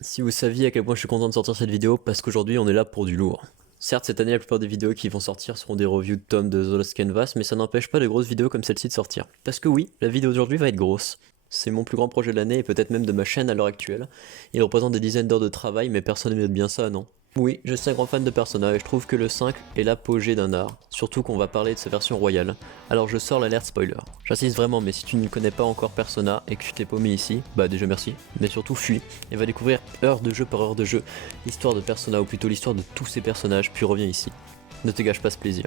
Si vous saviez à quel point je suis content de sortir cette vidéo, parce qu'aujourd'hui on est là pour du lourd. Certes, cette année la plupart des vidéos qui vont sortir seront des reviews de tomes de The Lost Canvas, mais ça n'empêche pas de grosses vidéos comme celle-ci de sortir. Parce que oui, la vidéo d'aujourd'hui va être grosse. C'est mon plus grand projet de l'année et peut-être même de ma chaîne à l'heure actuelle. Il représente des dizaines d'heures de travail, mais personne ne mérite bien ça, non? Oui, je suis un grand fan de Persona et je trouve que le 5 est l'apogée d'un art, surtout qu'on va parler de sa version royale. Alors je sors l'alerte spoiler. J'insiste vraiment, mais si tu ne connais pas encore Persona et que tu t'es paumé ici, bah déjà merci, mais surtout fuis et va découvrir heure de jeu par heure de jeu l'histoire de Persona, ou plutôt l'histoire de tous ces personnages, puis reviens ici. Ne te gâche pas ce plaisir.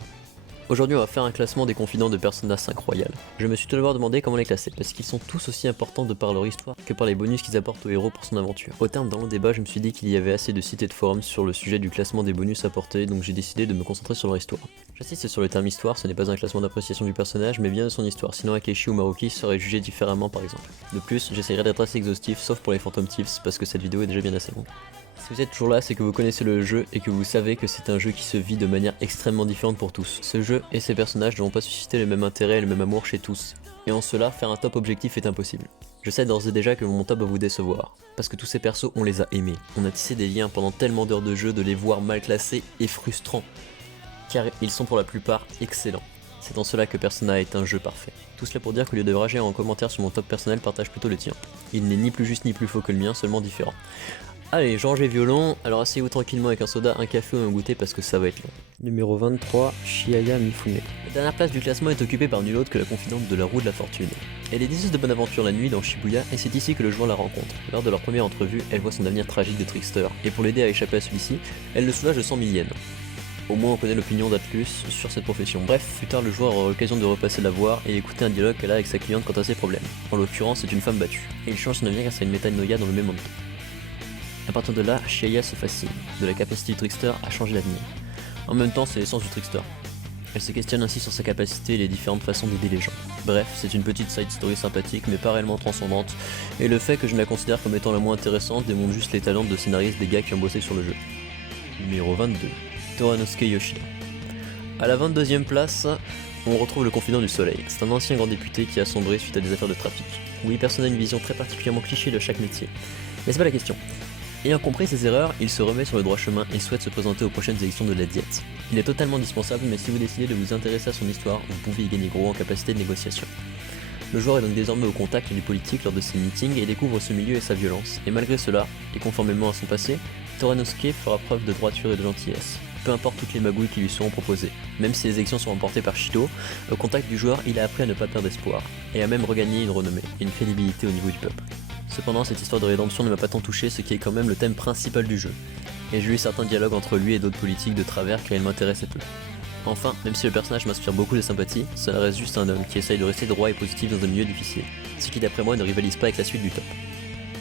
Aujourd'hui on va faire un classement des confidents de Persona 5 Royal. Je me suis tout d'abord demandé comment les classer, parce qu'ils sont tous aussi importants de par leur histoire que par les bonus qu'ils apportent au héros pour son aventure. Au terme d'un long débat, je me suis dit qu'il y avait assez de sites et de forums sur le sujet du classement des bonus apportés, donc j'ai décidé de me concentrer sur leur histoire. J'insiste sur le terme histoire, ce n'est pas un classement d'appréciation du personnage, mais bien de son histoire, sinon Akechi ou Maruki seraient jugés différemment par exemple. De plus, j'essaierai d'être assez exhaustif, sauf pour les Phantom Tips, parce que cette vidéo est déjà bien assez longue. Si vous êtes toujours là, c'est que vous connaissez le jeu et que vous savez que c'est un jeu qui se vit de manière extrêmement différente pour tous. Ce jeu et ses personnages ne vont pas susciter le même intérêt et le même amour chez tous. Et en cela, faire un top objectif est impossible. Je sais d'ores et déjà que mon top va vous décevoir, parce que tous ces persos, on les a aimés. On a tissé des liens pendant tellement d'heures de jeu, de les voir mal classés et frustrants, car ils sont pour la plupart excellents. C'est en cela que Persona est un jeu parfait. Tout cela pour dire qu'au lieu de rager en commentaire sur mon top personnel, partage plutôt le tien. Il n'est ni plus juste ni plus faux que le mien, seulement différent. Allez, je range les violons, alors asseyez-vous tranquillement avec un soda, un café ou un goûter parce que ça va être long. Numéro 23, Chiaya Mifune. La dernière place du classement est occupée par nul autre que la confidente de la roue de la fortune. Elle est diseuse de bonne aventure la nuit dans Shibuya et c'est ici que le joueur la rencontre. Lors de leur première entrevue, elle voit son avenir tragique de trickster, et pour l'aider à échapper à celui-ci, elle le soulage de 100 000 yens. Au moins on connaît l'opinion d'Atlus sur cette profession. Bref, plus tard le joueur aura l'occasion de repasser la voir et écouter un dialogue qu'elle a avec sa cliente quant à ses problèmes. En l'occurrence, c'est une femme battue, et il change son avenir grâce à une métanoïa dans le même moment. A partir de là, Chiaya se fascine de la capacité du trickster à changer l'avenir. En même temps, c'est l'essence du trickster. Elle se questionne ainsi sur sa capacité et les différentes façons d'aider les gens. Bref, c'est une petite side story sympathique mais pas réellement transcendante, et le fait que je la considère comme étant la moins intéressante démontre juste les talents de scénariste des gars qui ont bossé sur le jeu. Numéro 22, Toranosuke Yoshida. A la 22e place, on retrouve le confident du soleil. C'est un ancien grand député qui a sombré suite à des affaires de trafic. Oui, personne n'a une vision très particulièrement cliché de chaque métier. Mais c'est pas la question. Ayant compris ses erreurs, il se remet sur le droit chemin et souhaite se présenter aux prochaines élections de la Diète. Il est totalement indispensable, mais si vous décidez de vous intéresser à son histoire, vous pouvez y gagner gros en capacité de négociation. Le joueur est donc désormais au contact du politique lors de ses meetings et découvre ce milieu et sa violence. Et malgré cela, et conformément à son passé, Toranosuke fera preuve de droiture et de gentillesse. Peu importe toutes les magouilles qui lui seront proposées. Même si les élections sont remportées par Shido, au contact du joueur, il a appris à ne pas perdre espoir, et a même regagné une renommée et une crédibilité au niveau du peuple. Cependant, cette histoire de rédemption ne m'a pas tant touché, ce qui est quand même le thème principal du jeu. Et j'ai eu certains dialogues entre lui et d'autres politiques de travers car il m'intéressait peu. Enfin, même si le personnage m'inspire beaucoup de sympathie, cela reste juste un homme qui essaye de rester droit et positif dans un milieu difficile, ce qui d'après moi ne rivalise pas avec la suite du top.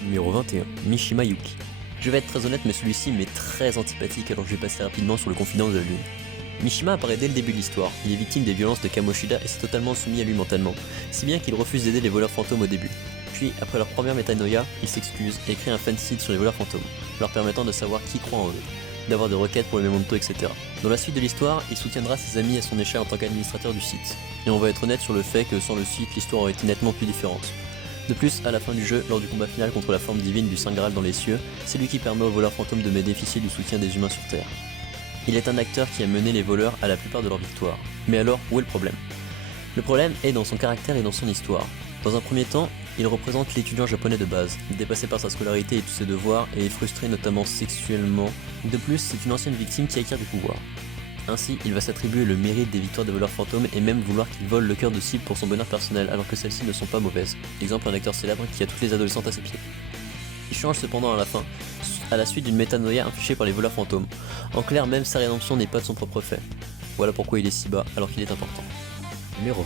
Numéro 21, Mishima Yuki. Je vais être très honnête, mais celui-ci m'est très antipathique, alors je vais passer rapidement sur le confident de la lune. Mishima apparaît dès le début de l'histoire, il est victime des violences de Kamoshida et s'est totalement soumis à lui mentalement, si bien qu'il refuse d'aider les voleurs fantômes au début. Puis, après leur première métanoïa, il s'excuse et crée un fansite sur les voleurs fantômes, leur permettant de savoir qui croit en eux, d'avoir des requêtes pour les Memento, etc. Dans la suite de l'histoire, il soutiendra ses amis à son échelle en tant qu'administrateur du site. Et on va être honnête sur le fait que sans le site, l'histoire aurait été nettement plus différente. De plus, à la fin du jeu, lors du combat final contre la forme divine du Saint Graal dans les cieux, c'est lui qui permet aux voleurs fantômes de bénéficier du soutien des humains sur Terre. Il est un acteur qui a mené les voleurs à la plupart de leurs victoires. Mais alors, où est le problème? Le problème est dans son caractère et dans son histoire. Dans un premier temps, il représente l'étudiant japonais de base, dépassé par sa scolarité et tous ses devoirs, et frustré notamment sexuellement. De plus, c'est une ancienne victime qui acquiert du pouvoir. Ainsi, il va s'attribuer le mérite des victoires des voleurs fantômes et même vouloir qu'il vole le cœur de cible pour son bonheur personnel, alors que celles-ci ne sont pas mauvaises. Exemple, un acteur célèbre qui a toutes les adolescentes à ses pieds. Il change cependant à la fin, à la suite d'une métanoïa infligée par les voleurs fantômes. En clair, même sa rédemption n'est pas de son propre fait. Voilà pourquoi il est si bas, alors qu'il est important. Numéro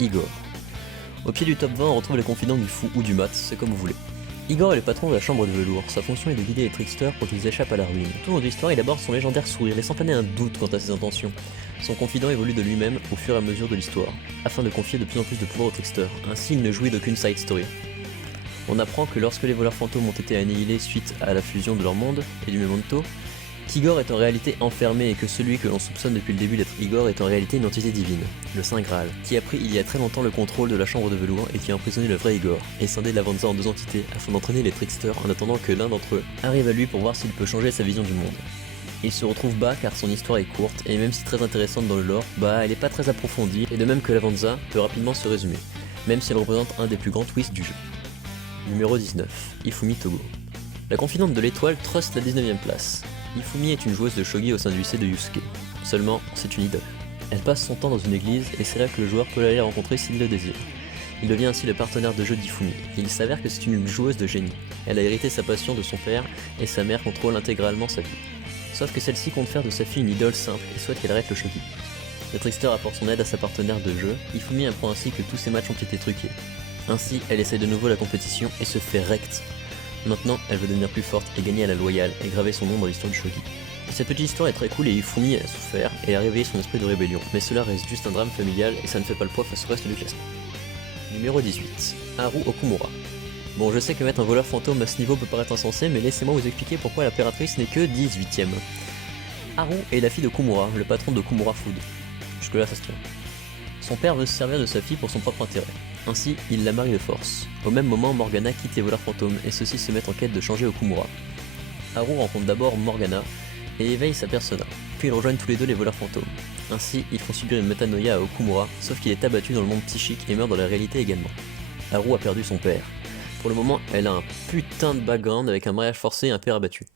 20, Igor. Au pied du top 20, on retrouve les confidents du fou ou du mat, c'est comme vous voulez. Igor est le patron de la chambre de velours, sa fonction est de guider les tricksters pour qu'ils échappent à la ruine. Tout au long de l'histoire, il aborde son légendaire sourire, laissant planer un doute quant à ses intentions. Son confident évolue de lui-même au fur et à mesure de l'histoire, afin de confier de plus en plus de pouvoir aux tricksters, ainsi il ne jouit d'aucune side story. On apprend que lorsque les voleurs fantômes ont été annihilés suite à la fusion de leur monde et du Memento, qu'Igor est en réalité enfermé et que celui que l'on soupçonne depuis le début d'être Igor est en réalité une entité divine, le Saint Graal, qui a pris il y a très longtemps le contrôle de la chambre de velours et qui a emprisonné le vrai Igor, et scindé Lavenza en deux entités afin d'entraîner les tricksters en attendant que l'un d'entre eux arrive à lui pour voir s'il peut changer sa vision du monde. Il se retrouve bas car son histoire est courte et même si très intéressante dans le lore, elle est pas très approfondie et de même que Lavenza peut rapidement se résumer, même si elle représente un des plus grands twists du jeu. Numéro 19, Hifumi Togo. La confidente de l'étoile truste la 19ème place. Hifumi est une joueuse de shogi au sein du lycée de Yusuke. Seulement, c'est une idole. Elle passe son temps dans une église et c'est là que le joueur peut aller rencontrer s'il le désire. Il devient ainsi le partenaire de jeu d'Hifumi. Il s'avère que c'est une joueuse de génie. Elle a hérité sa passion de son père et sa mère contrôle intégralement sa vie. Sauf que celle-ci compte faire de sa fille une idole simple et souhaite qu'elle arrête le shogi. Le trickster apporte son aide à sa partenaire de jeu. Hifumi apprend ainsi que tous ses matchs ont été truqués. Ainsi, elle essaye de nouveau la compétition et se fait recte. Maintenant, elle veut devenir plus forte et gagner à la loyale et graver son nom dans l'histoire du shogi. Cette petite histoire est très cool et Hifumi a souffert et a réveillé son esprit de rébellion, mais cela reste juste un drame familial et ça ne fait pas le poids face au reste du classement. Numéro 18, Haru Okumura. Bon, je sais que mettre un voleur fantôme à ce niveau peut paraître insensé, mais laissez-moi vous expliquer pourquoi l'impératrice n'est que 18ème. Haru est la fille de Kumura, le patron de Kumura Food. Jusque là ça se tient. Son père veut se servir de sa fille pour son propre intérêt. Ainsi, il la marie de force. Au même moment, Morgana quitte les voleurs fantômes et ceux-ci se mettent en quête de changer Okumura. Haru rencontre d'abord Morgana et éveille sa persona, puis ils rejoignent tous les deux les voleurs fantômes. Ainsi, ils font subir une métanoïa à Okumura, sauf qu'il est abattu dans le monde psychique et meurt dans la réalité également. Haru a perdu son père. Pour le moment, elle a un putain de background avec un mariage forcé et un père abattu.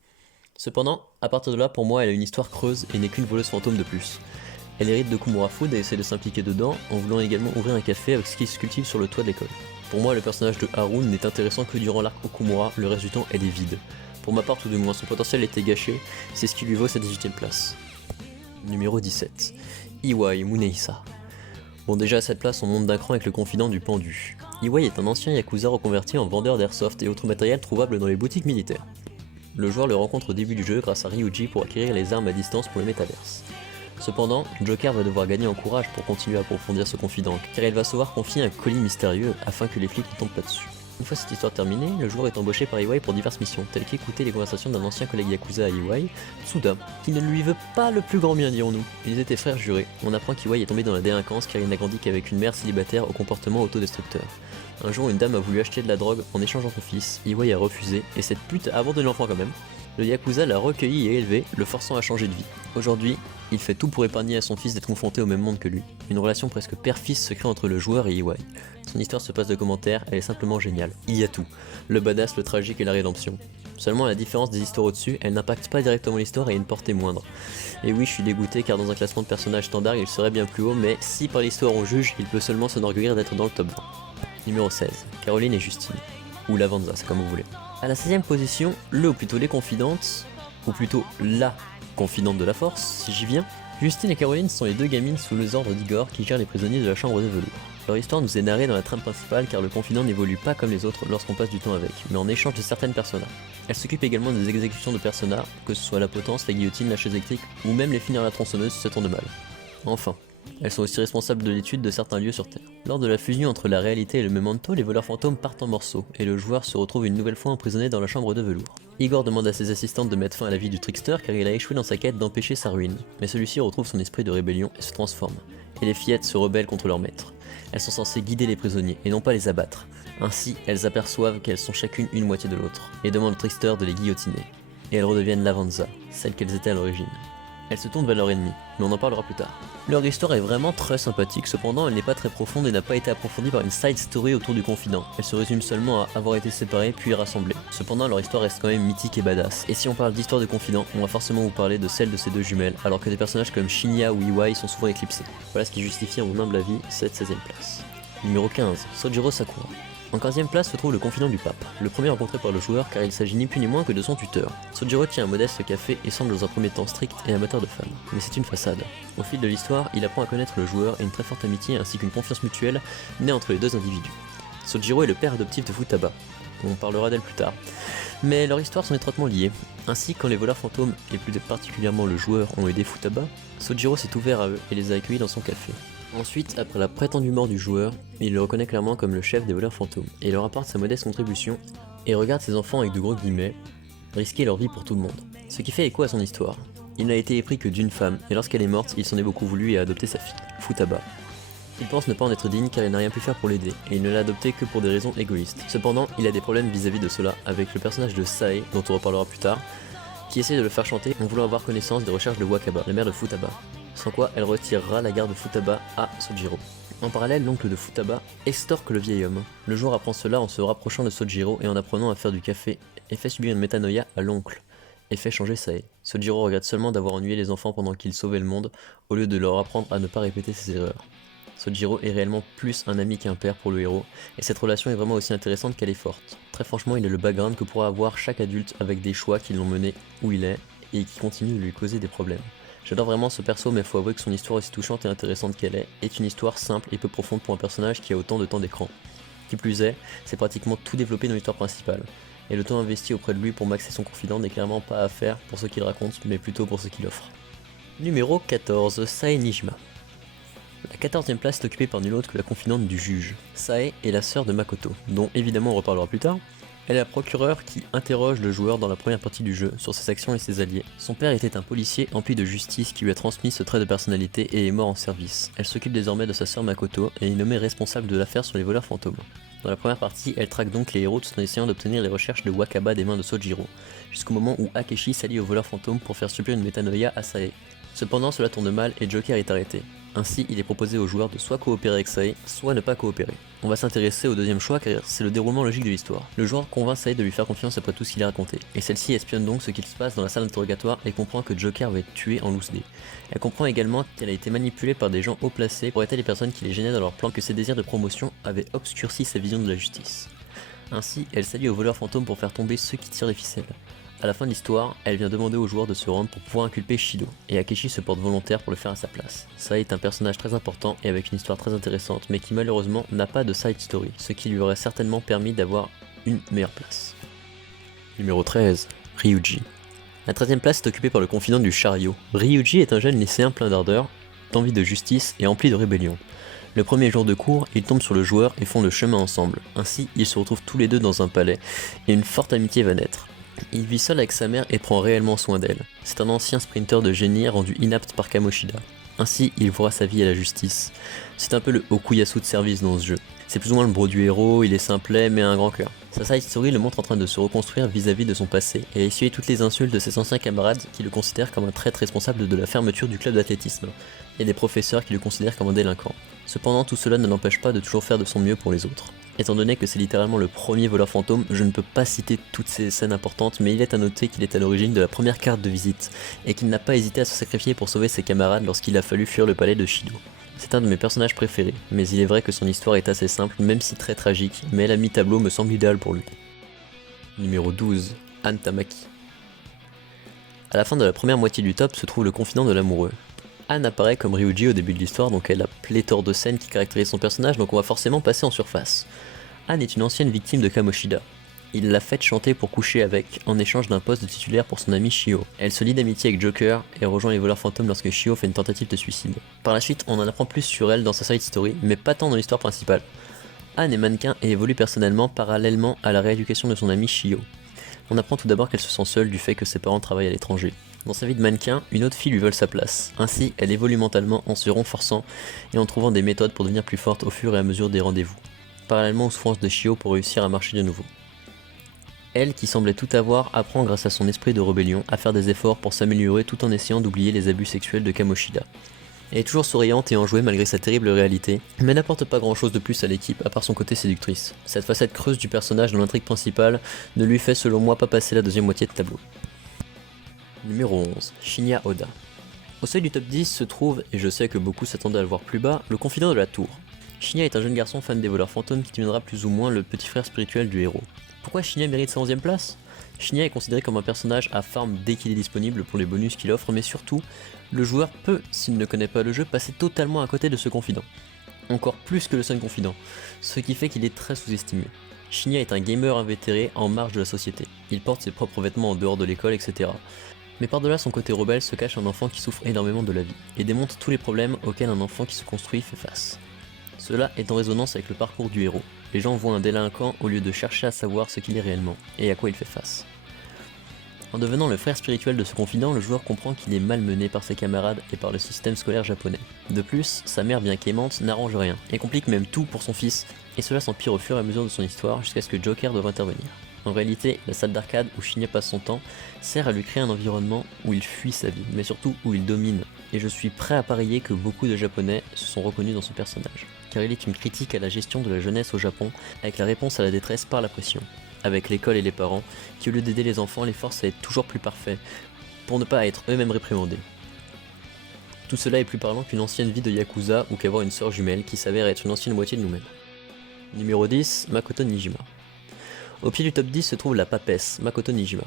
Cependant, à partir de là, pour moi, elle a une histoire creuse et n'est qu'une voleuse fantôme de plus. Elle hérite de Kumura Food et essaie de s'impliquer dedans en voulant également ouvrir un café avec ce qui se cultive sur le toit de l'école. Pour moi, le personnage de Haru n'est intéressant que durant l'arc Okumura, le reste du temps elle est vide. Pour ma part, tout du moins, son potentiel était gâché, c'est ce qui lui vaut sa 18ème place. Numéro 17, Iwai Munehisa. Bon, déjà à cette place, on monte d'un cran avec le confident du pendu. Iwai est un ancien yakuza reconverti en vendeur d'airsoft et autres matériels trouvables dans les boutiques militaires. Le joueur le rencontre au début du jeu grâce à Ryuji pour acquérir les armes à distance pour le métaverse. Cependant, Joker va devoir gagner en courage pour continuer à approfondir ce confident, car il va se voir confier un colis mystérieux afin que les flics ne tombent pas dessus. Une fois cette histoire terminée, le joueur est embauché par Iwai pour diverses missions, telles qu'écouter les conversations d'un ancien collègue Yakuza à Iwai, Tsuda, qui ne lui veut pas le plus grand bien dirons-nous. Ils étaient frères jurés. On apprend qu'Iwai est tombé dans la délinquance car il n'a grandi qu'avec une mère célibataire au comportement autodestructeur. Un jour, une dame a voulu acheter de la drogue en échangeant son fils, Iwai a refusé, et cette pute a abandonné l'enfant quand même. Le Yakuza l'a recueilli et élevé, le forçant à changer de vie. Aujourd'hui, il fait tout pour épargner à son fils d'être confronté au même monde que lui. Une relation presque père-fils se crée entre le joueur et Iwai. Son histoire se passe de commentaires, elle est simplement géniale. Il y a tout. Le badass, le tragique et la rédemption. Seulement à la différence des histoires au-dessus, elle n'impacte pas directement l'histoire et a une portée moindre. Et oui, je suis dégoûté car dans un classement de personnages standard, il serait bien plus haut, mais si par l'histoire on juge, il peut seulement s'enorgueillir d'être dans le top 20. Numéro 16, Caroline et Justine. Ou Lavenza, c'est comme vous voulez. À la 16ème position, ou plutôt les confidentes, ou plutôt la confidente de la force, si j'y viens. Justine et Caroline sont les deux gamines sous les ordres d'Igor qui gèrent les prisonniers de la chambre de velours. Leur histoire nous est narrée dans la trame principale car le confident n'évolue pas comme les autres lorsqu'on passe du temps avec, mais en échange de certaines personas. Elle s'occupe également des exécutions de personas, que ce soit la potence, la guillotine, la chaise électrique, ou même les finir à la tronçonneuse si ça tourne mal. Enfin, elles sont aussi responsables de l'étude de certains lieux sur Terre. Lors de la fusion entre la réalité et le memento, les voleurs fantômes partent en morceaux, et le joueur se retrouve une nouvelle fois emprisonné dans la chambre de velours. Igor demande à ses assistantes de mettre fin à la vie du trickster car il a échoué dans sa quête d'empêcher sa ruine, mais celui-ci retrouve son esprit de rébellion et se transforme. Et les fillettes se rebellent contre leur maître. Elles sont censées guider les prisonniers et non pas les abattre. Ainsi, elles aperçoivent qu'elles sont chacune une moitié de l'autre, et demandent au trickster de les guillotiner. Et elles redeviennent Lavenza, celles qu'elles étaient à l'origine. Elles se tournent vers leur ennemi, mais on en parlera plus tard. Leur histoire est vraiment très sympathique, cependant elle n'est pas très profonde et n'a pas été approfondie par une side story autour du confident. Elle se résume seulement à avoir été séparés puis rassemblés. Cependant leur histoire reste quand même mythique et badass. Et si on parle d'histoire de confident, on va forcément vous parler de celle de ces deux jumelles, alors que des personnages comme Shinya ou Iwai sont souvent éclipsés. Voilà ce qui justifie à mon humble avis cette 16ème place. Numéro 15, Sojiro Sakura. En 15ème place se trouve le confident du pape, le premier rencontré par le joueur car il s'agit ni plus ni moins que de son tuteur. Sojiro tient un modeste café et semble dans un premier temps strict et amateur de femmes, mais c'est une façade. Au fil de l'histoire, il apprend à connaître le joueur et une très forte amitié ainsi qu'une confiance mutuelle naît entre les deux individus. Sojiro est le père adoptif de Futaba, on parlera d'elle plus tard, mais leurs histoires sont étroitement liées. Ainsi, quand les voleurs fantômes, et plus particulièrement le joueur, ont aidé Futaba, Sojiro s'est ouvert à eux et les a accueillis dans son café. Ensuite, après la prétendue mort du joueur, il le reconnaît clairement comme le chef des voleurs fantômes, et leur apporte sa modeste contribution, et regarde ses enfants avec de gros guillemets, risquer leur vie pour tout le monde. Ce qui fait écho à son histoire. Il n'a été épris que d'une femme, et lorsqu'elle est morte, il s'en est beaucoup voulu et a adopté sa fille, Futaba. Il pense ne pas en être digne car il n'a rien pu faire pour l'aider, et il ne l'a adopté que pour des raisons égoïstes. Cependant, il a des problèmes vis-à-vis de cela, avec le personnage de Sae, dont on reparlera plus tard, qui essaie de le faire chanter en voulant avoir connaissance des recherches de Wakaba, la mère de Futaba. Sans quoi, elle retirera la garde de Futaba à Sojiro. En parallèle, l'oncle de Futaba extorque le vieil homme. Le joueur apprend cela en se rapprochant de Sojiro et en apprenant à faire du café, et fait subir une métanoïa à l'oncle, et fait changer Sae. Sojiro regrette seulement d'avoir ennuyé les enfants pendant qu'il sauvait le monde, au lieu de leur apprendre à ne pas répéter ses erreurs. Sojiro est réellement plus un ami qu'un père pour le héros, et cette relation est vraiment aussi intéressante qu'elle est forte. Très franchement, il est le background que pourra avoir chaque adulte avec des choix qui l'ont mené où il est, et qui continuent de lui causer des problèmes. J'adore vraiment ce perso, mais faut avouer que son histoire aussi touchante et intéressante qu'elle est une histoire simple et peu profonde pour un personnage qui a autant de temps d'écran. Qui plus est, c'est pratiquement tout développé dans l'histoire principale, et le temps investi auprès de lui pour maxer son confident n'est clairement pas à faire pour ce qu'il raconte, mais plutôt pour ce qu'il offre. Numéro 14, Sae Nijima. La 14e place est occupée par nul autre que la confidente du juge. Sae est la sœur de Makoto, dont évidemment on reparlera plus tard. Elle est la procureure qui interroge le joueur dans la première partie du jeu sur ses actions et ses alliés. Son père était un policier empli de justice qui lui a transmis ce trait de personnalité et est mort en service. Elle s'occupe désormais de sa sœur Makoto et est nommée responsable de l'affaire sur les voleurs fantômes. Dans la première partie, elle traque donc les héros tout en essayant d'obtenir les recherches de Wakaba des mains de Sojiro, jusqu'au moment où Akechi s'allie aux voleurs fantômes pour faire subir une métanoïa à Sae. Cependant, cela tourne mal et Joker est arrêté. Ainsi, il est proposé aux joueurs de soit coopérer avec Sae, soit ne pas coopérer. On va s'intéresser au deuxième choix car c'est le déroulement logique de l'histoire. Le joueur convainc Sae de lui faire confiance après tout ce qu'il a raconté, et celle-ci espionne donc ce qu'il se passe dans la salle d'interrogatoire et comprend que Joker va être tué en loose dé. Elle comprend également qu'elle a été manipulée par des gens haut placés pour aider les personnes qui les gênaient dans leur plan, que ses désirs de promotion avaient obscurci sa vision de la justice. Ainsi, elle s'allie aux voleurs fantômes pour faire tomber ceux qui tirent les ficelles. À la fin de l'histoire, elle vient demander aux joueurs de se rendre pour pouvoir inculper Shido, et Akechi se porte volontaire pour le faire à sa place. Sae est un personnage très important et avec une histoire très intéressante, mais qui malheureusement n'a pas de side story, ce qui lui aurait certainement permis d'avoir une meilleure place. Numéro 13, Ryuji. La 13e place est occupée par le confident du chariot. Ryuji est un jeune lycéen plein d'ardeur, d'envie de justice et empli de rébellion. Le premier jour de cours, ils tombent sur le joueur et font le chemin ensemble. Ainsi, ils se retrouvent tous les deux dans un palais, et une forte amitié va naître. Il vit seul avec sa mère et prend réellement soin d'elle. C'est un ancien sprinter de génie rendu inapte par Kamoshida. Ainsi, il voit sa vie à la justice. C'est un peu le Okuyasu de service dans ce jeu. C'est plus ou moins le bro du héros, il est simplet mais a un grand cœur. Sa side story le montre en train de se reconstruire vis-à-vis de son passé et a essuyé toutes les insultes de ses anciens camarades qui le considèrent comme un traître responsable de la fermeture du club d'athlétisme, et des professeurs qui le considèrent comme un délinquant. Cependant, tout cela ne l'empêche pas de toujours faire de son mieux pour les autres. Étant donné que c'est littéralement le premier voleur fantôme, je ne peux pas citer toutes ces scènes importantes, mais il est à noter qu'il est à l'origine de la première carte de visite, et qu'il n'a pas hésité à se sacrifier pour sauver ses camarades lorsqu'il a fallu fuir le palais de Shido. C'est un de mes personnages préférés, mais il est vrai que son histoire est assez simple, même si très tragique, mais elle a mi-tableau me semble idéal pour lui. Numéro 12, Anne Tamaki. À la fin de la première moitié du top se trouve le confident de l'amoureux. Anne apparaît comme Ryuji au début de l'histoire, donc elle a pléthore de scènes qui caractérisent son personnage, donc on va forcément passer en surface. Anne est une ancienne victime de Kamoshida. Il l'a fait chanter pour coucher avec, en échange d'un poste de titulaire pour son ami Shio. Elle se lie d'amitié avec Joker et rejoint les voleurs fantômes lorsque Shio fait une tentative de suicide. Par la suite, on en apprend plus sur elle dans sa side story, mais pas tant dans l'histoire principale. Anne est mannequin et évolue personnellement parallèlement à la rééducation de son ami Shio. On apprend tout d'abord qu'elle se sent seule du fait que ses parents travaillent à l'étranger. Dans sa vie de mannequin, une autre fille lui vole sa place. Ainsi, elle évolue mentalement en se renforçant et en trouvant des méthodes pour devenir plus forte au fur et à mesure des rendez-vous, parallèlement aux souffrances de Shio pour réussir à marcher de nouveau. Elle, qui semblait tout avoir, apprend grâce à son esprit de rébellion à faire des efforts pour s'améliorer tout en essayant d'oublier les abus sexuels de Kamoshida. Elle est toujours souriante et enjouée malgré sa terrible réalité, mais n'apporte pas grand chose de plus à l'équipe à part son côté séductrice. Cette facette creuse du personnage dans l'intrigue principale ne lui fait selon moi pas passer la deuxième moitié de tableau. Numéro 11, Shinya Oda. Au seuil du top 10 se trouve, et je sais que beaucoup s'attendaient à le voir plus bas, le confident de la tour. Shinya est un jeune garçon fan des voleurs fantômes qui deviendra plus ou moins le petit frère spirituel du héros. Pourquoi Shinya mérite sa 11e place ? Shinya est considéré comme un personnage à farm dès qu'il est disponible pour les bonus qu'il offre, mais surtout, le joueur peut, s'il ne connaît pas le jeu, passer totalement à côté de ce confident. Encore plus que le seul confident, ce qui fait qu'il est très sous-estimé. Shinya est un gamer invétéré en marge de la société. Il porte ses propres vêtements en dehors de l'école, etc. Mais par-delà son côté rebelle se cache un enfant qui souffre énormément de la vie, et démontre tous les problèmes auxquels un enfant qui se construit fait face. Cela est en résonance avec le parcours du héros. Les gens voient un délinquant au lieu de chercher à savoir ce qu'il est réellement, et à quoi il fait face. En devenant le frère spirituel de ce confident, le joueur comprend qu'il est malmené par ses camarades et par le système scolaire japonais. De plus, sa mère bien qu'aimante n'arrange rien, et complique même tout pour son fils, et cela s'empire au fur et à mesure de son histoire jusqu'à ce que Joker doive intervenir. En réalité, la salle d'arcade où Shinya passe son temps sert à lui créer un environnement où il fuit sa vie, mais surtout où il domine, et je suis prêt à parier que beaucoup de Japonais se sont reconnus dans ce personnage, car il est une critique à la gestion de la jeunesse au Japon, avec la réponse à la détresse par la pression, avec l'école et les parents, qui au lieu d'aider les enfants les forcent à être toujours plus parfaits, pour ne pas être eux-mêmes réprimandés. Tout cela est plus parlant qu'une ancienne vie de Yakuza ou qu'avoir une sœur jumelle qui s'avère être une ancienne moitié de nous-mêmes. Numéro 10, Makoto Nijima. Au pied du top 10 se trouve la papesse, Makoto Nijima.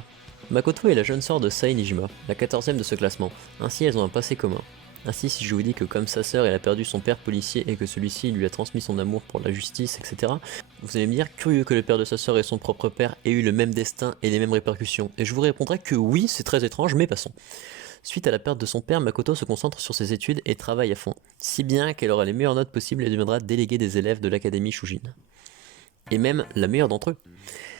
Makoto est la jeune sœur de Sai Nijima, la 14e de ce classement, ainsi elles ont un passé commun. Ainsi si je vous dis que comme sa sœur elle a perdu son père policier et que celui-ci lui a transmis son amour pour la justice, etc., vous allez me dire curieux que le père de sa sœur et son propre père aient eu le même destin et les mêmes répercussions, et je vous répondrai que oui, c'est très étrange, mais passons. Suite à la perte de son père, Makoto se concentre sur ses études et travaille à fond, si bien qu'elle aura les meilleures notes possibles et deviendra déléguée des élèves de l'académie Shujin. Et même la meilleure d'entre eux,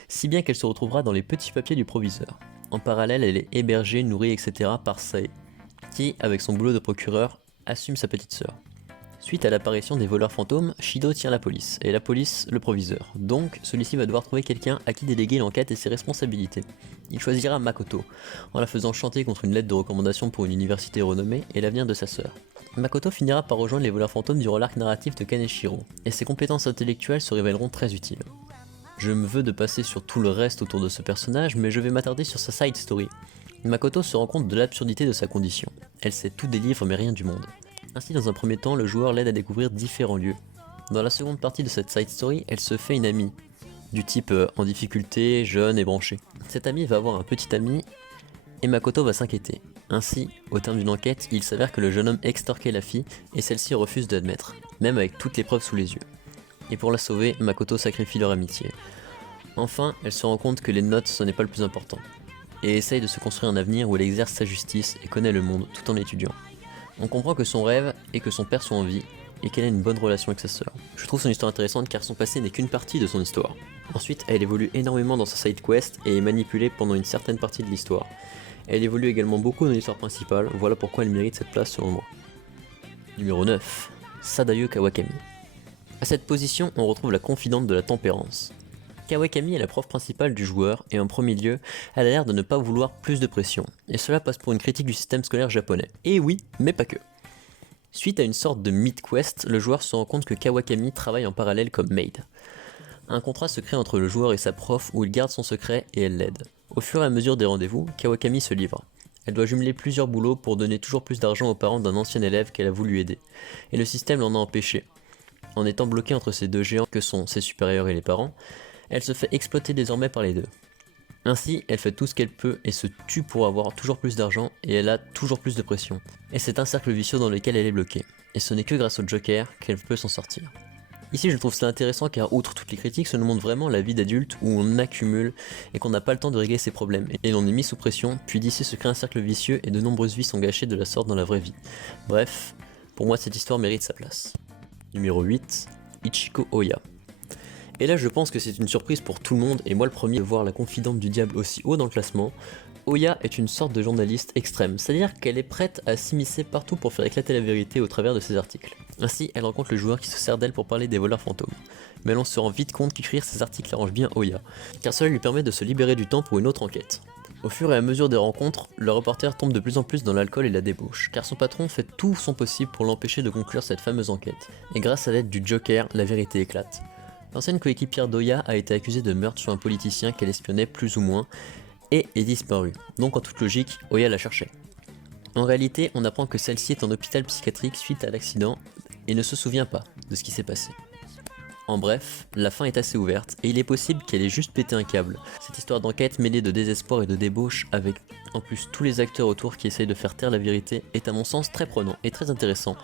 si bien qu'elle se retrouvera dans les petits papiers du proviseur. En parallèle, elle est hébergée, nourrie, etc. par Sae, qui, avec son boulot de procureur, assume sa petite sœur. Suite à l'apparition des voleurs fantômes, Shido tient la police, et la police le proviseur. Donc, celui-ci va devoir trouver quelqu'un à qui déléguer l'enquête et ses responsabilités. Il choisira Makoto, en la faisant chanter contre une lettre de recommandation pour une université renommée et l'avenir de sa sœur. Makoto finira par rejoindre les voleurs fantômes durant l'arc narratif de Kaneshiro, et ses compétences intellectuelles se révéleront très utiles. Je me veux de passer sur tout le reste autour de ce personnage, mais je vais m'attarder sur sa side story. Makoto se rend compte de l'absurdité de sa condition. Elle sait tout des livres mais rien du monde. Ainsi dans un premier temps, le joueur l'aide à découvrir différents lieux. Dans la seconde partie de cette side story, elle se fait une amie, du type en difficulté, jeune et branchée. Cette amie va avoir un petit ami, et Makoto va s'inquiéter. Ainsi, au terme d'une enquête, il s'avère que le jeune homme extorquait la fille, et celle-ci refuse d'admettre, même avec toutes les preuves sous les yeux. Et pour la sauver, Makoto sacrifie leur amitié. Enfin, elle se rend compte que les notes ce n'est pas le plus important, et essaye de se construire un avenir où elle exerce sa justice et connaît le monde tout en étudiant. On comprend que son rêve est que son père soit en vie, et qu'elle ait une bonne relation avec sa sœur. Je trouve son histoire intéressante car son passé n'est qu'une partie de son histoire. Ensuite, elle évolue énormément dans sa side quest et est manipulée pendant une certaine partie de l'histoire. Elle évolue également beaucoup dans l'histoire principale, voilà pourquoi elle mérite cette place selon moi. Numéro 9. Sadayo Kawakami. À cette position, on retrouve la confidente de la tempérance. Kawakami est la prof principale du joueur, et en premier lieu, elle a l'air de ne pas vouloir plus de pression, et cela passe pour une critique du système scolaire japonais. Et oui, mais pas que. Suite à une sorte de mid-quest, le joueur se rend compte que Kawakami travaille en parallèle comme maid. Un contrat se crée entre le joueur et sa prof où il garde son secret et elle l'aide. Au fur et à mesure des rendez-vous, Kawakami se livre. Elle doit jumeler plusieurs boulots pour donner toujours plus d'argent aux parents d'un ancien élève qu'elle a voulu aider, et le système l'en a empêché. En étant bloquée entre ces deux géants que sont ses supérieurs et les parents, elle se fait exploiter désormais par les deux. Ainsi, elle fait tout ce qu'elle peut et se tue pour avoir toujours plus d'argent et elle a toujours plus de pression. Et c'est un cercle vicieux dans lequel elle est bloquée. Et ce n'est que grâce au Joker qu'elle peut s'en sortir. Ici je trouve ça intéressant car outre toutes les critiques, ça nous montre vraiment la vie d'adulte où on accumule et qu'on n'a pas le temps de régler ses problèmes. Et l'on est mis sous pression, puis d'ici se crée un cercle vicieux et de nombreuses vies sont gâchées de la sorte dans la vraie vie. Bref, pour moi cette histoire mérite sa place. Numéro 8, Ichiko Oya. Et là je pense que c'est une surprise pour tout le monde, et moi le premier de voir la confidente du diable aussi haut dans le classement. Oya est une sorte de journaliste extrême, c'est-à-dire qu'elle est prête à s'immiscer partout pour faire éclater la vérité au travers de ses articles. Ainsi, elle rencontre le joueur qui se sert d'elle pour parler des voleurs fantômes. Mais on se rend vite compte qu'écrire ces articles arrange bien Oya, car cela lui permet de se libérer du temps pour une autre enquête. Au fur et à mesure des rencontres, le reporter tombe de plus en plus dans l'alcool et la débauche, car son patron fait tout son possible pour l'empêcher de conclure cette fameuse enquête. Et grâce à l'aide du Joker, la vérité éclate. L'ancienne coéquipière d'Oya a été accusée de meurtre sur un politicien qu'elle espionnait plus ou moins, et est disparue. Donc en toute logique, Oya la cherchait. En réalité, on apprend que celle-ci est en hôpital psychiatrique suite à l'accident, et ne se souvient pas de ce qui s'est passé. En bref, la fin est assez ouverte, et il est possible qu'elle ait juste pété un câble. Cette histoire d'enquête mêlée de désespoir et de débauche, avec en plus tous les acteurs autour qui essayent de faire taire la vérité, est à mon sens très prenant et très intéressant,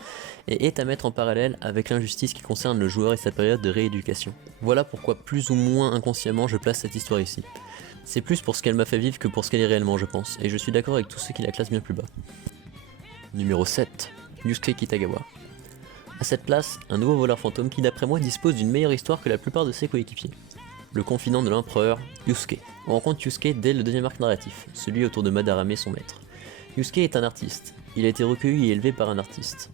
et est à mettre en parallèle avec l'injustice qui concerne le joueur et sa période de rééducation. Voilà pourquoi plus ou moins inconsciemment je place cette histoire ici. C'est plus pour ce qu'elle m'a fait vivre que pour ce qu'elle est réellement je pense, et je suis d'accord avec tous ceux qui la classent bien plus bas. Numéro 7, Yusuke Kitagawa. À cette place, un nouveau voleur fantôme qui d'après moi dispose d'une meilleure histoire que la plupart de ses coéquipiers. le confident de l'empereur, Yusuke. On rencontre Yusuke dès le deuxième arc narratif, celui autour de Madarame, son maître. Yusuke est un artiste, il a été recueilli et élevé par un artiste.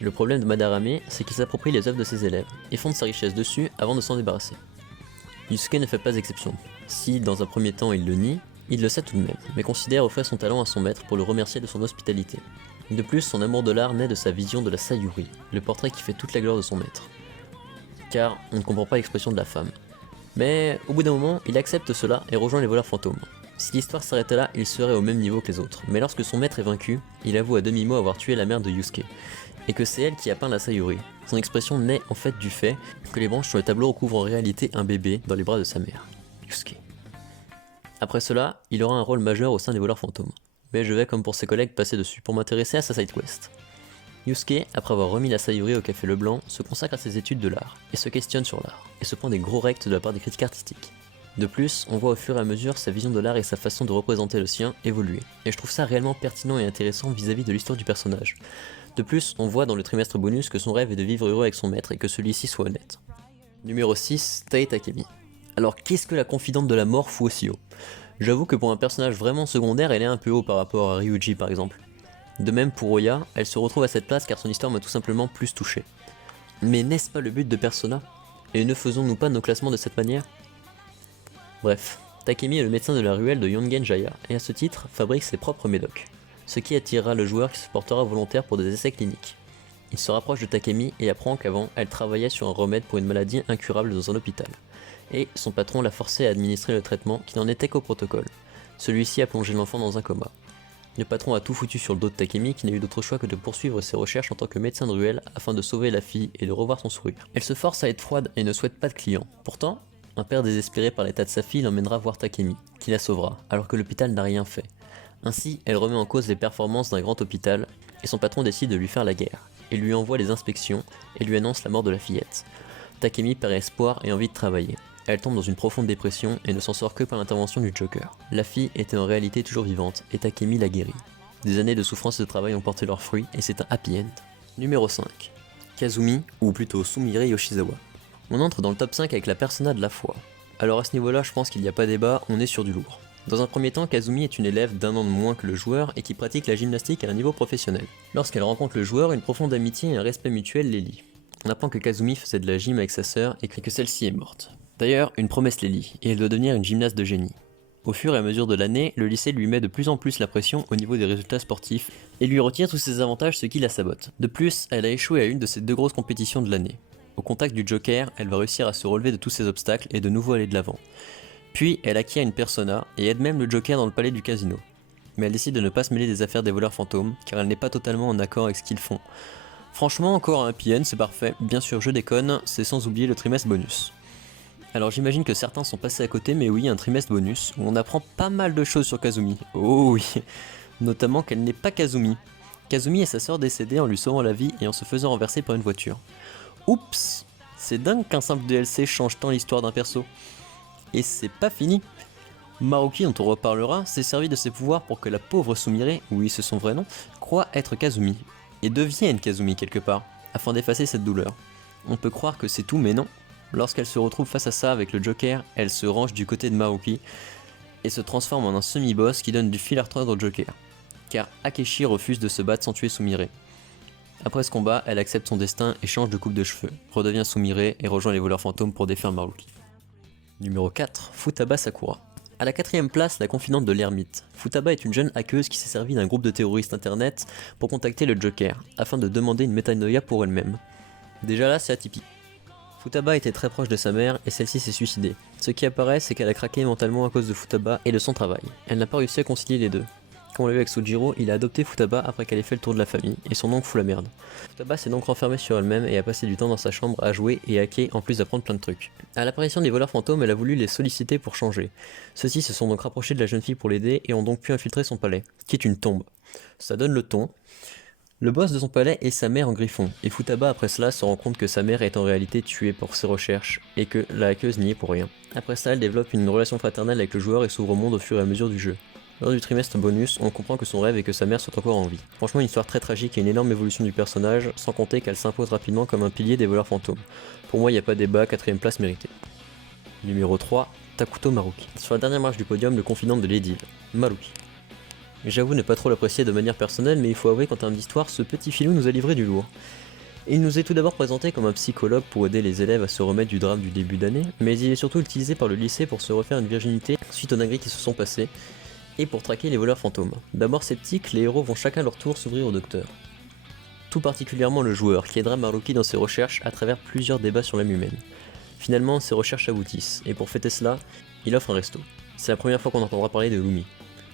Le problème de Madarame, c'est qu'il s'approprie les œuvres de ses élèves, et fonde sa richesse dessus avant de s'en débarrasser. Yusuke ne fait pas exception. Si, dans un premier temps, il le nie, il le sait tout de même, mais considère offrir son talent à son maître pour le remercier de son hospitalité. De plus, son amour de l'art naît de sa vision de la Sayuri, le portrait qui fait toute la gloire de son maître. Car on ne comprend pas l'expression de la femme. Mais au bout d'un moment, il accepte cela et rejoint les voleurs fantômes. Si l'histoire s'arrêtait là, il serait au même niveau que les autres, mais lorsque son maître est vaincu, il avoue à demi-mot avoir tué la mère de Yusuke, et que c'est elle qui a peint la Sayuri. Son expression naît en fait du fait que les branches sur le tableau recouvrent en réalité un bébé dans les bras de sa mère, Yusuke. Après cela, il aura un rôle majeur au sein des voleurs fantômes, mais je vais comme pour ses collègues passer dessus pour m'intéresser à sa side quest. Yusuke, après avoir remis la Sayuri au Café Leblanc, se consacre à ses études de l'art, et se questionne sur l'art, et se prend des gros rects de la part des critiques artistiques. De plus, on voit au fur et à mesure sa vision de l'art et sa façon de représenter le sien évoluer, et je trouve ça réellement pertinent et intéressant vis-à-vis de l'histoire du personnage. De plus, on voit dans le trimestre bonus que son rêve est de vivre heureux avec son maître et que celui-ci soit honnête. Numéro 6, Tae Takemi. Alors qu'est-ce que la confidente de la mort fout aussi haut? J'avoue que pour un personnage vraiment secondaire, elle est un peu haut par rapport à Ryuji par exemple. De même pour Oya, elle se retrouve à cette place car son histoire m'a tout simplement plus touché. Mais n'est-ce pas le but de Persona? Et ne faisons-nous pas nos classements de cette manière? Bref, Takemi est le médecin de la ruelle de Yongen Jaya et à ce titre fabrique ses propres médocs, ce qui attirera le joueur qui se portera volontaire pour des essais cliniques. Il se rapproche de Takemi et apprend qu'avant, elle travaillait sur un remède pour une maladie incurable dans un hôpital. Et son patron l'a forcé à administrer le traitement qui n'en était qu'au protocole. Celui-ci a plongé l'enfant dans un coma. Le patron a tout foutu sur le dos de Takemi qui n'a eu d'autre choix que de poursuivre ses recherches en tant que médecin de ruelle afin de sauver la fille et de revoir son sourire. Elle se force à être froide et ne souhaite pas de clients. Pourtant, un père désespéré par l'état de sa fille l'emmènera voir Takemi, qui la sauvera, alors que l'hôpital n'a rien fait. Ainsi, elle remet en cause les performances d'un grand hôpital, et son patron décide de lui faire la guerre. Il lui envoie les inspections, et lui annonce la mort de la fillette. Takemi perd espoir et envie de travailler. Elle tombe dans une profonde dépression et ne s'en sort que par l'intervention du Joker. La fille était en réalité toujours vivante, et Takemi la guérit. Des années de souffrance et de travail ont porté leurs fruits, et c'est un happy end. Numéro 5. Kazumi, ou plutôt Sumire Yoshizawa. On entre dans le top 5 avec la persona de la foi. Alors à ce niveau-là, je pense qu'il n'y a pas débat, on est sur du lourd. Dans un premier temps, Kazumi est une élève d'un an de moins que le joueur et qui pratique la gymnastique à un niveau professionnel. Lorsqu'elle rencontre le joueur, une profonde amitié et un respect mutuel les lient. On apprend que Kazumi faisait de la gym avec sa sœur et que celle-ci est morte. D'ailleurs, une promesse les lie, et elle doit devenir une gymnaste de génie. Au fur et à mesure de l'année, le lycée lui met de plus en plus la pression au niveau des résultats sportifs et lui retire tous ses avantages, ce qui la sabote. De plus, elle a échoué à une de ses 2 grosses compétitions de l'année. Au contact du Joker, elle va réussir à se relever de tous ces obstacles et de nouveau aller de l'avant. Puis, elle acquiert une persona et aide même le Joker dans le palais du casino. Mais elle décide de ne pas se mêler des affaires des voleurs fantômes, car elle n'est pas totalement en accord avec ce qu'ils font. Franchement, encore un happy end, c'est parfait. Bien sûr, je déconne, c'est sans oublier le trimestre bonus. Alors j'imagine que certains sont passés à côté, mais oui, un trimestre bonus, où on apprend pas mal de choses sur Kazumi. Oh oui, notamment qu'elle n'est pas Kazumi. Kazumi est sa sœur décédée en lui sauvant la vie et en se faisant renverser par une voiture. Oups, c'est dingue qu'un simple DLC change tant l'histoire d'un perso. Et c'est pas fini. Maruki, dont on reparlera, s'est servi de ses pouvoirs pour que la pauvre Sumire, oui c'est son vrai nom, croit être Kazumi, et devienne Kazumi quelque part, afin d'effacer cette douleur. On peut croire que c'est tout, mais non. Lorsqu'elle se retrouve face à ça avec le Joker, elle se range du côté de Maruki, et se transforme en un semi-boss qui donne du fil à retordre au Joker. Car Akechi refuse de se battre sans tuer Sumire. Après ce combat, elle accepte son destin et change de coupe de cheveux, redevient Sumire et rejoint les voleurs fantômes pour défaire Maruki. Numéro 4, Futaba Sakura. À la 4ème place, la confidente de l'ermite. Futaba est une jeune hackeuse qui s'est servie d'un groupe de terroristes internet pour contacter le Joker, afin de demander une métanoïa pour elle-même. Déjà là, c'est atypique. Futaba était très proche de sa mère et celle-ci s'est suicidée. Ce qui apparaît, c'est qu'elle a craqué mentalement à cause de Futaba et de son travail. Elle n'a pas réussi à concilier les deux. Comme on l'a vu avec Sujiro, il a adopté Futaba après qu'elle ait fait le tour de la famille, et son oncle fout la merde. Futaba s'est donc renfermée sur elle-même et a passé du temps dans sa chambre à jouer et hacker en plus d'apprendre plein de trucs. À l'apparition des voleurs fantômes, elle a voulu les solliciter pour changer. Ceux-ci se sont donc rapprochés de la jeune fille pour l'aider et ont donc pu infiltrer son palais, qui est une tombe. Ça donne le ton. Le boss de son palais est sa mère en griffon, et Futaba après cela se rend compte que sa mère est en réalité tuée pour ses recherches, et que la hackeuse n'y est pour rien. Après ça, elle développe une relation fraternelle avec le joueur et s'ouvre au monde au fur et à mesure du jeu. Lors du trimestre bonus, on comprend que son rêve est que sa mère soit encore en vie. Franchement, une histoire très tragique et une énorme évolution du personnage, sans compter qu'elle s'impose rapidement comme un pilier des voleurs fantômes. Pour moi, il n'y a pas débat, 4ème place méritée. Numéro 3, Takuto Maruki. Sur la dernière marche du podium, le confident de Lady Hill, Maruki. J'avoue ne pas trop l'apprécier de manière personnelle, mais il faut avouer qu'en termes d'histoire, ce petit filou nous a livré du lourd. Il nous est tout d'abord présenté comme un psychologue pour aider les élèves à se remettre du drame du début d'année, mais il est surtout utilisé par le lycée pour se refaire une virginité suite aux dingueries qui se sont passées, et pour traquer les voleurs fantômes. D'abord sceptiques, les héros vont chacun leur tour s'ouvrir au docteur. Tout particulièrement le joueur, qui aidera Maruki dans ses recherches à travers plusieurs débats sur l'âme humaine. Finalement, ses recherches aboutissent, et pour fêter cela, il offre un resto. C'est la première fois qu'on entendra parler de Lumi.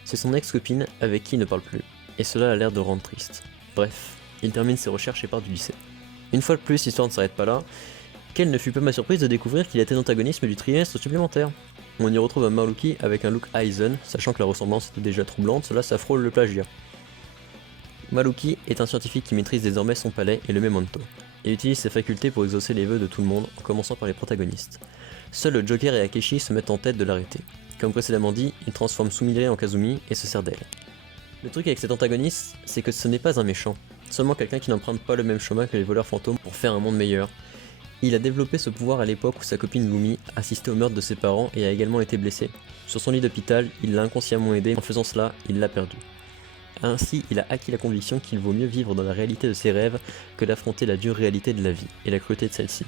C'est son ex-copine avec qui il ne parle plus, et cela a l'air de le rendre triste. Bref, il termine ses recherches et part du lycée. Une fois de plus, l'histoire ne s'arrête pas là. Quelle ne fut pas ma surprise de découvrir qu'il était l'antagonisme du trimestre supplémentaire. On y retrouve un Maruki avec un look Aizen, sachant que la ressemblance était déjà troublante, cela ça frôle le plagiat. Maruki est un scientifique qui maîtrise désormais son palais et le memento. Il utilise ses facultés pour exaucer les vœux de tout le monde, en commençant par les protagonistes. Seuls le Joker et Akeshi se mettent en tête de l'arrêter. Comme précédemment dit, il transforme Sumire en Kazumi et se sert d'elle. Le truc avec cet antagoniste, c'est que ce n'est pas un méchant, seulement quelqu'un qui n'emprunte pas le même chemin que les voleurs fantômes pour faire un monde meilleur. Il a développé ce pouvoir à l'époque où sa copine Lumi assistait au meurtre de ses parents et a également été blessée. Sur son lit d'hôpital, il l'a inconsciemment aidé, en faisant cela, il l'a perdu. Ainsi, il a acquis la conviction qu'il vaut mieux vivre dans la réalité de ses rêves que d'affronter la dure réalité de la vie et la cruauté de celle-ci.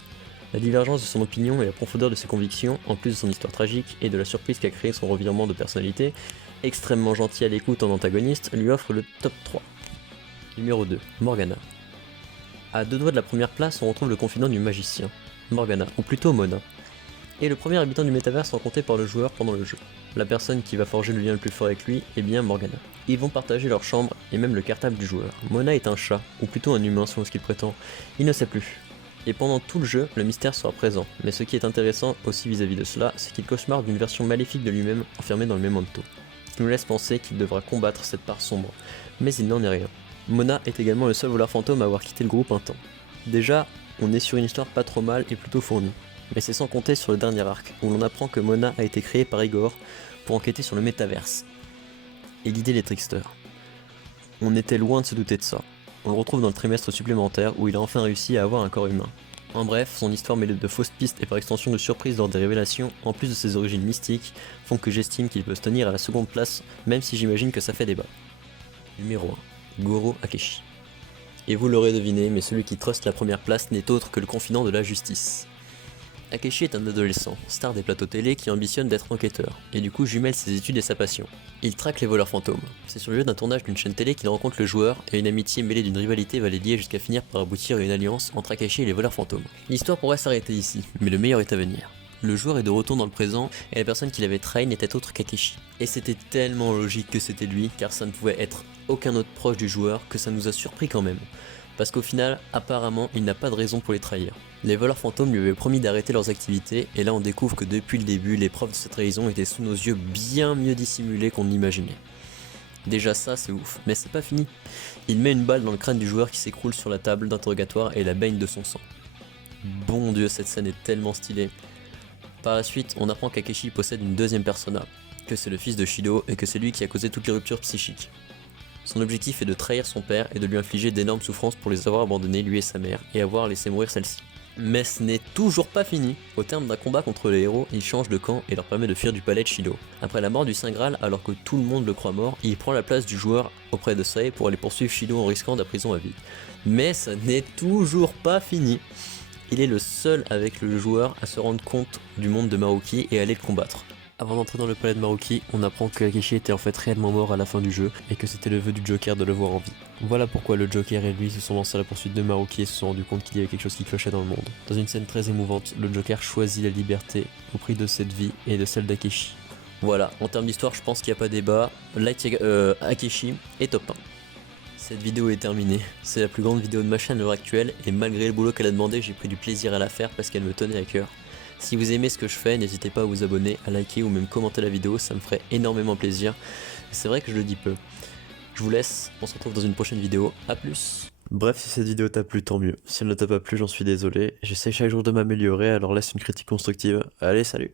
La divergence de son opinion et la profondeur de ses convictions, en plus de son histoire tragique et de la surprise qu'a créé son revirement de personnalité, extrêmement gentil à l'écoute en antagoniste, lui offre le top 3. Numéro 2, Morgana. À deux doigts de la première place, on retrouve le confident du magicien, Morgana, ou plutôt Mona, et le premier habitant du métaverse rencontré par le joueur pendant le jeu. La personne qui va forger le lien le plus fort avec lui est bien Morgana. Ils vont partager leur chambre et même le cartable du joueur. Mona est un chat, ou plutôt un humain selon ce qu'il prétend, il ne sait plus. Et pendant tout le jeu, le mystère sera présent, mais ce qui est intéressant aussi vis-à-vis de cela, c'est qu'il cauchemarde d'une version maléfique de lui-même enfermée dans le memento. Ce qui nous laisse penser qu'il devra combattre cette part sombre, mais il n'en est rien. Mona est également le seul voleur fantôme à avoir quitté le groupe un temps. Déjà, on est sur une histoire pas trop mal et plutôt fournie. Mais c'est sans compter sur le dernier arc, où l'on apprend que Mona a été créée par Igor pour enquêter sur le métaverse et guider les tricksters. On était loin de se douter de ça. On le retrouve dans le trimestre supplémentaire où il a enfin réussi à avoir un corps humain. En bref, son histoire mêlée de fausses pistes et par extension de surprises lors des révélations, en plus de ses origines mystiques, font que j'estime qu'il peut se tenir à la seconde place, même si j'imagine que ça fait débat. Numéro 1. Goro Akeshi. Et vous l'aurez deviné, mais celui qui truste la première place n'est autre que le confident de la justice. Akeshi est un adolescent, star des plateaux télé qui ambitionne d'être enquêteur, et du coup jumelle ses études et sa passion. Il traque les voleurs fantômes. C'est sur le lieu d'un tournage d'une chaîne télé qu'il rencontre le joueur, et une amitié mêlée d'une rivalité va les lier jusqu'à finir par aboutir à une alliance entre Akeshi et les voleurs fantômes. L'histoire pourrait s'arrêter ici, mais le meilleur est à venir. Le joueur est de retour dans le présent, et la personne qui l'avait trahi n'était autre qu'Akeshi. Et c'était tellement logique que c'était lui, car ça ne pouvait être aucun autre proche du joueur, que ça nous a surpris quand même. Parce qu'au final, apparemment, il n'a pas de raison pour les trahir. Les voleurs fantômes lui avaient promis d'arrêter leurs activités, et là on découvre que depuis le début, les preuves de cette trahison étaient sous nos yeux bien mieux dissimulées qu'on l'imaginait. Déjà ça, c'est ouf, mais c'est pas fini. Il met une balle dans le crâne du joueur qui s'écroule sur la table d'interrogatoire et la baigne de son sang. Bon Dieu, cette scène est tellement stylée. Par la suite, on apprend qu'Akeshi possède une deuxième persona, que c'est le fils de Shido et que c'est lui qui a causé toutes les ruptures psychiques. Son objectif est de trahir son père et de lui infliger d'énormes souffrances pour les avoir abandonnés, lui et sa mère, et avoir laissé mourir celle-ci. Mais ce n'est toujours pas fini. Au terme d'un combat contre les héros, il change de camp et leur permet de fuir du palais de Shido. Après la mort du Saint Graal, alors que tout le monde le croit mort, il prend la place du joueur auprès de Sae pour aller poursuivre Shido en risquant de la prison à vie. Mais ça n'est toujours pas fini. Il est le seul avec le joueur à se rendre compte du monde de Maruki et aller le combattre. Avant d'entrer dans le palais de Maruki, on apprend que Akeshi était en fait réellement mort à la fin du jeu et que c'était le vœu du Joker de le voir en vie. Voilà pourquoi le Joker et lui se sont lancés à la poursuite de Maruki et se sont rendus compte qu'il y avait quelque chose qui clochait dans le monde. Dans une scène très émouvante, le Joker choisit la liberté au prix de cette vie et de celle d'Akeshi. Voilà, en termes d'histoire, je pense qu'il n'y a pas débat. Akeshi est top 1. Cette vidéo est terminée, c'est la plus grande vidéo de ma chaîne à l'heure actuelle et malgré le boulot qu'elle a demandé, j'ai pris du plaisir à la faire parce qu'elle me tenait à cœur. Si vous aimez ce que je fais, n'hésitez pas à vous abonner, à liker ou même commenter la vidéo, ça me ferait énormément plaisir. C'est vrai que je le dis peu. Je vous laisse, on se retrouve dans une prochaine vidéo, à plus. Bref, si cette vidéo t'a plu, tant mieux. Si elle ne t'a pas plu, j'en suis désolé. J'essaie chaque jour de m'améliorer, alors laisse une critique constructive. Allez, salut!